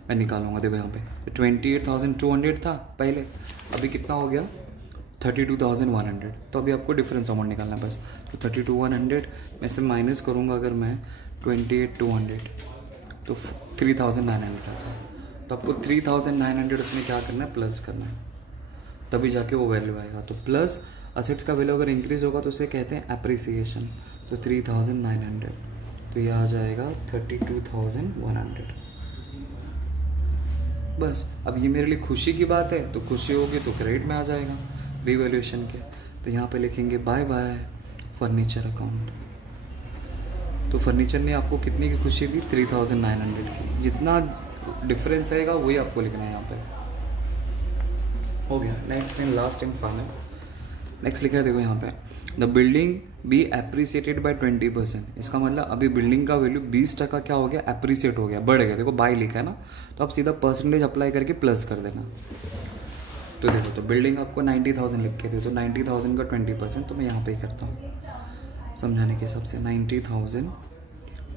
मैं निकालूंगा। देखो यहाँ पे 28,200 था पहले, अभी कितना हो गया 32,100। तो अभी आपको डिफरेंस अमाउंट निकालना है बस। तो 32,100 में से माइनस करूँगा अगर मैं 28,200, तो 3,900 आता है। तो आपको 3,900 उसमें क्या करना है प्लस करना है, तभी जाके वो वैल्यू आएगा। तो प्लस असेट्स का वैल्यू अगर इंक्रीज़ होगा तो उसे कहते हैं एप्रिसिएशन। तो 3,900, तो ये आ जाएगा 32,100। बस अब ये मेरे लिए खुशी की बात है, तो खुशी होगी तो क्रेडिट में आ जाएगा रिवैल्यूएशन के। तो यहाँ पे लिखेंगे बाय बाय फर्नीचर अकाउंट। तो फर्नीचर ने आपको कितने की खुशी दी 3,900 की, जितना डिफरेंस आएगा वही आपको लिखना है यहाँ पे। हो गया। Next and last and final, next लिखा है देखो यहाँ पे the building be appreciated by 20%। इसका मतलब अभी बिल्डिंग का वैल्यू 20% क्या हो गया एप्रिसिएट हो गया, बढ़ गया। देखो बाय लिखा है ना, तो आप सीधा परसेंटेज अप्लाई करके प्लस कर देना। तो देखो तो बिल्डिंग आपको 90,000 लिख के दे, तो 90,000 का 20%, तो मैं यहाँ पे ही करता हूँ समझाने के हिसाब से। 90,000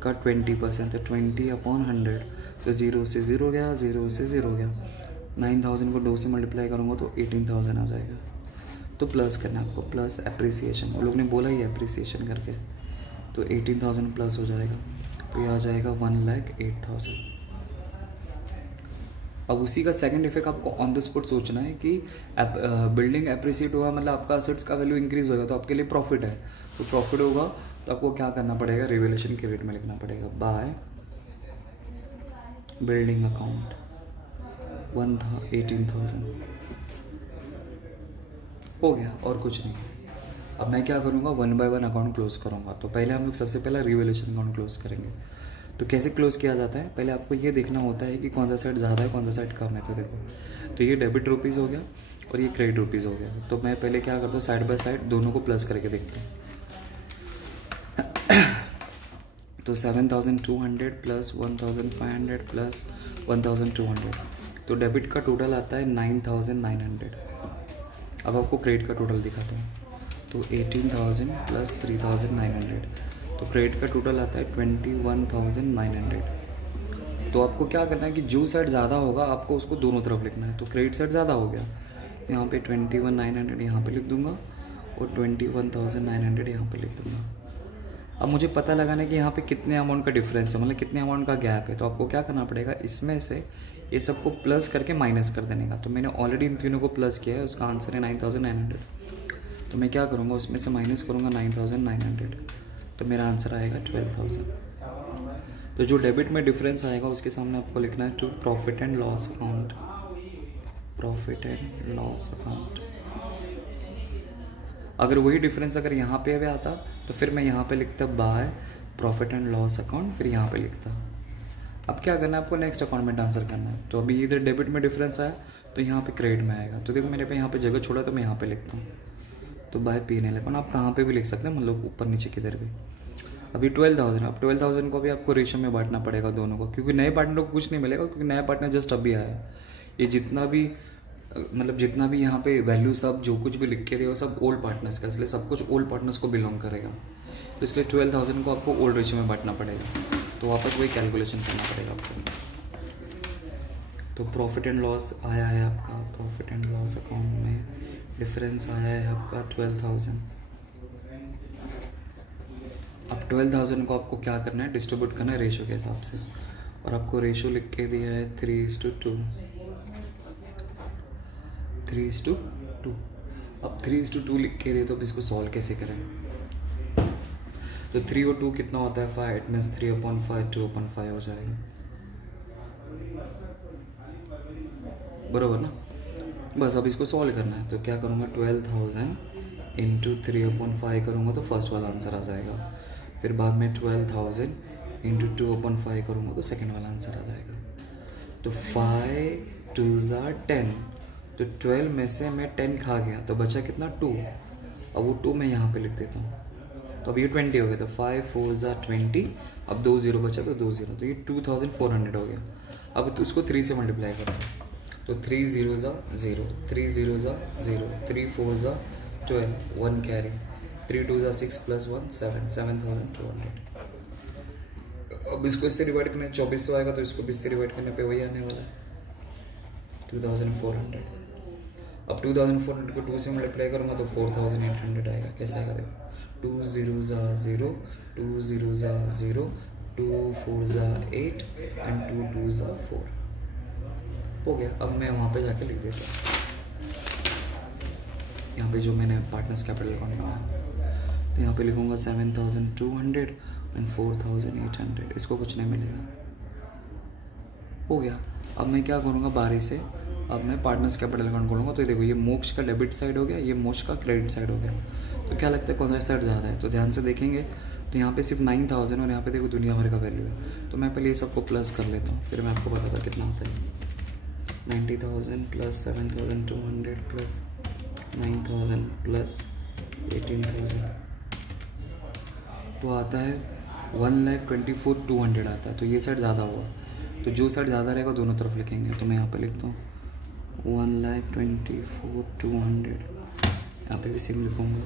का 20%, तो 20/100, तो 0 से 0 गया, 0 से 0 गया। 9,000 को 2 से मल्टीप्लाई करूँगा तो 18,000 आ जाएगा। तो प्लस करना है आपको, प्लस एप्रिसिएशन, वो लोग ने बोला ही एप्रिसिएशन करके, तो 18,000 प्लस हो जाएगा, तो ये आ जाएगा 1,08,000। अब उसी का सेकंड इफेक्ट आपको ऑन द स्पॉट सोचना है कि बिल्डिंग एप्रिसिएट हुआ मतलब आपका असेट्स का वैल्यू इंक्रीज होगा, तो आपके लिए प्रॉफिट है। तो प्रॉफिट होगा तो आपको क्या करना पड़ेगा रिवैल्यूएशन के रेट में लिखना पड़ेगा बाय बिल्डिंग अकाउंट 18,000। हो गया और कुछ नहीं। अब मैं क्या करूँगा 1 बाय 1 अकाउंट क्लोज करूँगा। तो पहले हम लोग सबसे पहला रिवैल्यूएशन अकाउंट क्लोज करेंगे। तो कैसे क्लोज किया जाता है, पहले आपको ये देखना होता है कि कौन सा साइड ज़्यादा है कौन सा साइड कम है। तो देखो, तो ये डेबिट रुपीज़ हो गया और ये क्रेडिट रुपीज़ हो गया। तो मैं पहले क्या करता हूँ साइड बाय साइड दोनों को प्लस करके देखता हूँ। तो 7,200 प्लस 1,500 प्लस 1,200, तो डेबिट का टोटल आता है 9,900। अब आपको क्रेडिट का टोटल दिखाता हूँ। तो 18,000 प्लस 3,900, तो क्रेडिट का टोटल आता है 21,900। तो आपको क्या करना है कि जो साइड ज़्यादा होगा आपको उसको दोनों तरफ लिखना है। तो क्रेडिट साइड ज़्यादा हो गया, यहाँ पे 21,900 यहाँ पे लिख दूंगा और 21,900 यहाँ पे लिख दूंगा। अब मुझे पता लगाना है कि यहाँ पे कितने अमाउंट का डिफरेंस है, मतलब कितने अमाउंट का गैप है। तो आपको क्या करना पड़ेगा, इसमें से ये सबको प्लस करके माइनस कर देने का। तो मैंने ऑलरेडी इन तीनों को प्लस किया है, उसका आंसर है 9,900। तो मैं क्या करूँगा उसमें से माइनस करूँगा 9,900, तो मेरा आंसर आएगा 12,000। तो जो डेबिट में डिफरेंस आएगा उसके सामने आपको लिखना है to profit and loss account, profit and loss account. अगर वही डिफरेंस अगर यहाँ पे भी आता तो फिर मैं यहाँ पे लिखता by profit and loss account, फिर यहाँ पे लिखता। अब क्या करना है आपको नेक्स्ट अकाउंट में ट्रांसफर करना है। तो अभी इधर डेबिट में डिफरेंस आया तो यहाँ पे क्रेडिट में आएगा। तो देखो मेरे पे यहाँ पे जगह छोड़ा तो मैं यहाँ पे लिखता हूँ। तो बाय P&L अकाउंट आप कहाँ पे भी लिख सकते हैं, मतलब ऊपर नीचे किधर भी। अभी 12,000, अब 12,000 को भी आपको रेशो में बांटना पड़ेगा दोनों को, क्योंकि नए पार्टनर को कुछ नहीं मिलेगा, क्योंकि नया पार्टनर जस्ट अभी आया है। ये जितना भी मतलब जितना भी यहाँ पे वैल्यू सब जो कुछ भी लिख के रहे हो सब ओल्ड पार्टनर्स का, इसलिए सब कुछ ओल्ड पार्टनर्स को बिलोंग करेगा। तो इसलिए 12,000 को आपको ओल्ड रेशो में बांटना पड़ेगा। तो वापस वही कैलकुलेशन करना पड़ेगा आपको। तो प्रॉफिट एंड लॉस आया है आपका, प्रॉफिट एंड लॉस अकाउंट में डिफरेंस आया है आपका 12,000। अब 12,000 को आपको क्या करना है डिस्ट्रीब्यूट करना है रेशो के हिसाब से, और आपको रेशो लिख के दिया है 3:2। 3:2। अब 3:2 लिख के दिए, तो अब इसको सॉल्व कैसे करें। तो 3 और 2 कितना होता है 5, इट मीन्स 3/5 2/5 हो जाएगा, बराबर ना। बस अब इसको सॉल्व करना है। तो क्या करूँगा 12,000 इंटू 3/5 करूँगा तो फर्स्ट वाला आंसर आ जाएगा। फिर बाद में 12,000 इंटू 2/5 करूँगा तो सेकेंड वाला आंसर आ जाएगा। तो 5 2 10, तो 12 में से मैं 10 खा गया तो बचा कितना 2। अब वो 2 मैं यहाँ पे लिख देता हूँ, तो अब ये 20 हो गया। तो 5 4 20, अब 2 0 बचा तो 2 0, तो ये 2400 हो गया। अब तो उसको 3 से मल्टीप्लाई करता हूँ, तो 3 0 0, 3 0 0, 3 4 12, 1 कैरी, 3 2 6 प्लस 1 7, 7200। अब इसको इससे डिवाइड करने 2400 आएगा, तो इसको भी इससे डिवाइड करने पे वही आने वाला है 2400। अब 2400 को 2 से मल्टीप्लाई करूँगा तो 4800 आएगा। कैसे आएगा देखो, 2 0 0, 2 0 0, 2 4 8 एंड 2 2 4 हो गया। अब मैं वहाँ पे जाके लिख देता हूँ, यहाँ पे जो मैंने पार्टनर्स कैपिटल अकाउंट बनाया, तो यहाँ पे लिखूँगा 7200 एंड 4800, इसको कुछ नहीं मिलेगा। हो गया। अब मैं क्या करूँगा, बारी से अब मैं पार्टनर्स कैपिटल अकाउंट खोलूँगा। तो देखो ये मोक्ष का डेबिट साइड हो गया, ये मोक्ष का क्रेडिट साइड हो गया। तो क्या लगता है कौन सा साइड ज़्यादा है, तो ध्यान से देखेंगे तो यहाँ पे सिर्फ 9000 और यहाँ पे देखो दुनिया भर का वैल्यू है। तो मैं पहले ये सबको प्लस कर लेता हूँ, फिर मैं आपको बताता कितना होता है। 90,000 प्लस 7200 प्लस 9000 प्लस 18,000, तो आता है 1,24,200 आता है। तो ये साइड ज़्यादा होगा, तो जो साइड ज़्यादा रहेगा दोनों तरफ लिखेंगे। तो मैं यहाँ पे लिखता हूँ 1,24,200, यहाँ पे भी सेम लिखूँगा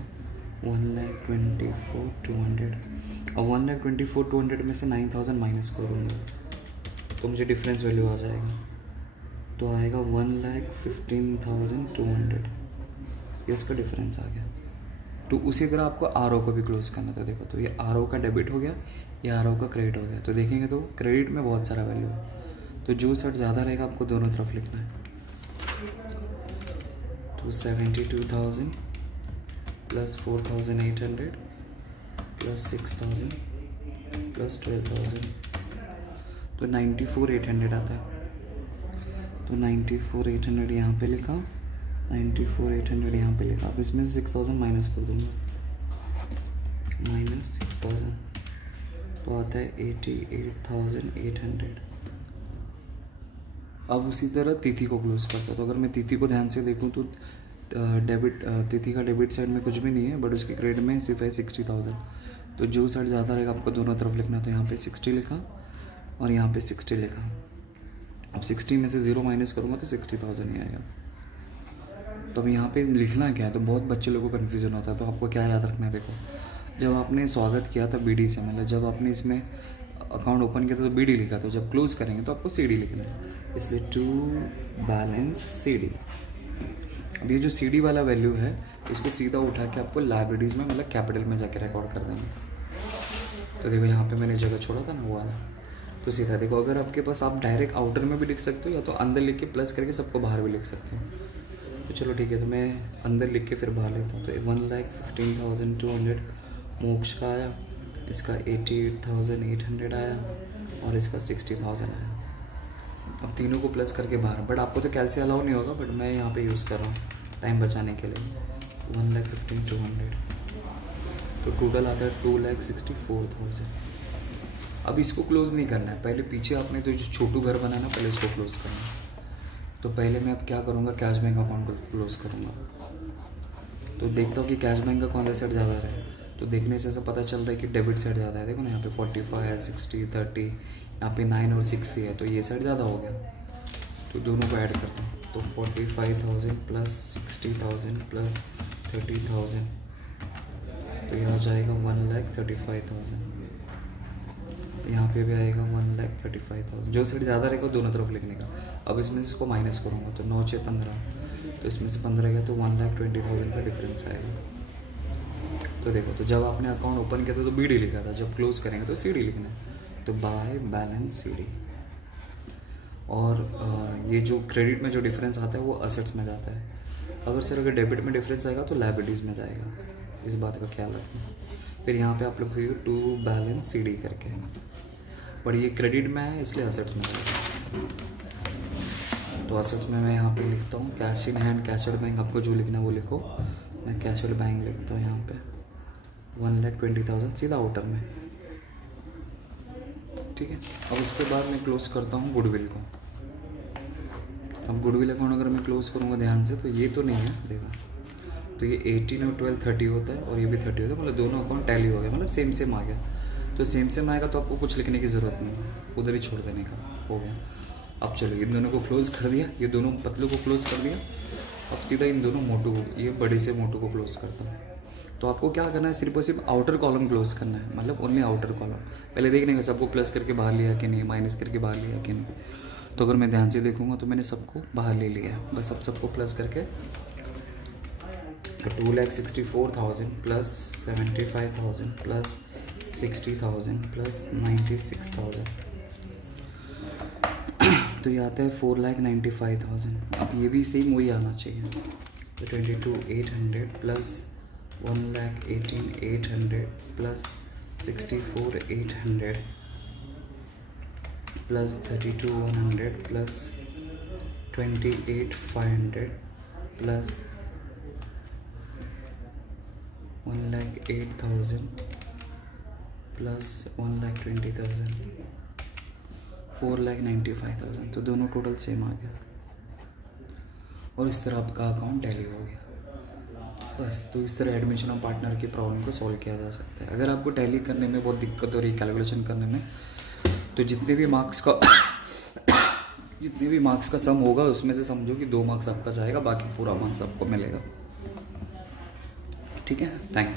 1,24,200। और 1,24,200 में से 9,000 माइनस करूँगा तो मुझे डिफरेंस वैल्यू आ जाएगा, तो आएगा 1,15,200, ये उसका डिफरेंस आ गया। तो उसी तरह आपको आर ओ को भी क्लोज करना था। देखो तो ये आर ओ का डेबिट हो गया, ये आर ओ का क्रेडिट हो गया। तो देखेंगे तो क्रेडिट में बहुत सारा वैल्यू है, तो जो साइड ज़्यादा रहेगा आपको दोनों तरफ लिखना है। तो 72,000 प्लस 4,800 प्लस 6,000 प्लस 12,000, तो 94,800 आता है। तो 94,800 यहाँ पे लिखा, 94,800 यहाँ पे लिखा। अब इसमें से 6,000 माइनस कर दूँगा, माइनस 6,000, तो आता है 88,800। अब उसी तरह तिथि को क्लोज करता है। तो अगर मैं तिथि को ध्यान से देखूँ तो डेबिट तिथि का डेबिट साइड में कुछ भी नहीं है, बट उसके क्रेडिट में सिर्फ है 60,000। तो जो साइड ज़्यादा रहेगा आपको दोनों तरफ लिखना। तो यहाँ पे 60 लिखा और यहाँ पे 60 लिखा। अब 60 में से 0 माइनस करूँगा तो 60,000 ही आएगा। तो अब यहाँ पे लिखना क्या है, तो बहुत बच्चे लोगों को कन्फ्यूजन होता है। तो आपको क्या याद रखना है, देखो जब आपने स्वागत किया था BD से, मतलब जब आपने इसमें अकाउंट ओपन किया था तो BD लिखा था, जब क्लोज करेंगे तो आपको CD लिखना है, इसलिए टू बैलेंस CD। अब ये जो CD वाला वैल्यू है इसको सीधा उठा के आपको लाइब्रेरीज में मतलब कैपिटल में जाके रिकॉर्ड कर देंगे। तो देखो यहाँ पे मैंने जगह छोड़ा था ना वो वाला, तो सीधा देखो अगर आपके पास, आप डायरेक्ट आउटर में भी लिख सकते हो या तो अंदर लिख के प्लस करके सबको बाहर भी लिख सकते हो। तो चलो ठीक है, तो मैं अंदर लिख के फिर बाहर लेता हूँ। तो 1,15,200 मोक्ष का आया, इसका 88,800 आया और इसका 60,000 आया। अब तीनों को प्लस करके बाहर, बट आपको तो कैलसी अलाउ नहीं होगा, बट मैं यहाँ पे यूज़ कर रहा हूँ टाइम बचाने के लिए। 1,15,200, तो टोटल आता है 2,64,000। अब इसको क्लोज़ नहीं करना है, पहले पीछे आपने तो जो छोटू घर बनाना पहले इसको क्लोज़ करना है। तो पहले मैं अब क्या करूँगा, कैश बैंक अकाउंट को क्लोज़ करूँगा। तो देखता हूँ कि कैश बैंक का कौन सा साइड ज़्यादा रहा है। तो देखने से ऐसा पता चलता है कि डेबिट साइड ज़्यादा है। देखो ना यहाँ पे 45 है, 60 30, यहाँ पे 9 और 6 ही है, तो ये साइड ज़्यादा हो गया। तो दोनों को ऐड करता हूँ, तो 45,000 प्लस 60,000 प्लस 30,000, तो ये हो जाएगा 1,35,000। यहाँ पे भी आएगा 1,35,000। जो साइड ज़्यादा रहेगा दोनों तरफ लिखने का। अब इसमें से इसको माइनस करूँगा तो 9 6 15, तो इसमें से 15 गया तो 1,20,000 का डिफरेंस आएगा। तो देखो, तो जब आपने अकाउंट ओपन किया था तो BD लिखा था, जब क्लोज करेंगे तो CD लिखना है, तो बाय बैलेंस CD। और ये जो क्रेडिट में जो डिफरेंस आता है वो असेट्स में जाता है। अगर सर अगर डेबिट में डिफरेंस आएगा तो लाइबिलिटीज़ में जाएगा, इस बात का ख्याल रखना। फिर यहाँ पे आप लिखोगे टू बैलेंस CD करके, पर ये क्रेडिट में है इसलिए असेट्स में जाएगा। तो असेट्स में मैं यहाँ पे लिखता हूँ cash in hand, cash out bank, आपको जो लिखना है वो लिखो। मैं कैश आउट बैंक लिखता हूँ यहाँ पे 1,20,000 सीधा आउटर में। ठीक है। अब उसके बाद मैं क्लोज़ करता हूँ गुडविल को। अब गुडविल अकाउंट अगर मैं क्लोज़ करूँगा ध्यान से तो ये तो नहीं है, देखो तो ये 18 और 12 30 होता है और ये भी 30 होता है, मतलब दोनों अकाउंट टैली हो गया, मतलब सेम सेम आ गया। तो सेम सेम आएगा तो आपको कुछ लिखने की ज़रूरत नहीं है, उधर ही छोड़ देने का, हो गया। अब चलो इन दोनों को क्लोज़ कर दिया, ये दोनों पतलों को क्लोज़ कर दिया। अब सीधा इन दोनों मोटू को, ये बड़े से मोटू को क्लोज़ करता हूँ। तो आपको क्या करना है, सिर्फ और सिर्फ आउटर कॉलम क्लोज़ करना है, मतलब ओनली आउटर कॉलम। पहले देखने का सबको प्लस करके बाहर लिया कि नहीं, माइनस करके बाहर लिया कि नहीं। तो अगर मैं ध्यान से देखूंगा तो मैंने सबको बाहर ले लिया है, बस अब सबको प्लस करके 2,64,000 प्लस 75,000 प्लस 60,000 प्लस 96,000, तो ये आता है 4,95,000। अब ये भी सेम वही आना चाहिए, तो 22,800 plus 1,18,800 plus 64,800 plus 32,100 plus 28,500 plus 1,08,000 plus 1,20,000, 4,95,000। तो दोनों टोटल सेम आ गया और इस तरह आपका अकाउंट टैली हो गया। बस, तो इस तरह एडमिशन ऑफ पार्टनर की प्रॉब्लम को सॉल्व किया जा सकता है। अगर आपको टैली करने में बहुत दिक्कत हो रही है, कैलकुलेशन करने में, तो जितने भी मार्क्स का सम होगा उसमें से समझो कि 2 मार्क्स आपका जाएगा, बाकी पूरा मार्क्स आपको मिलेगा। ठीक है, थैंक यू।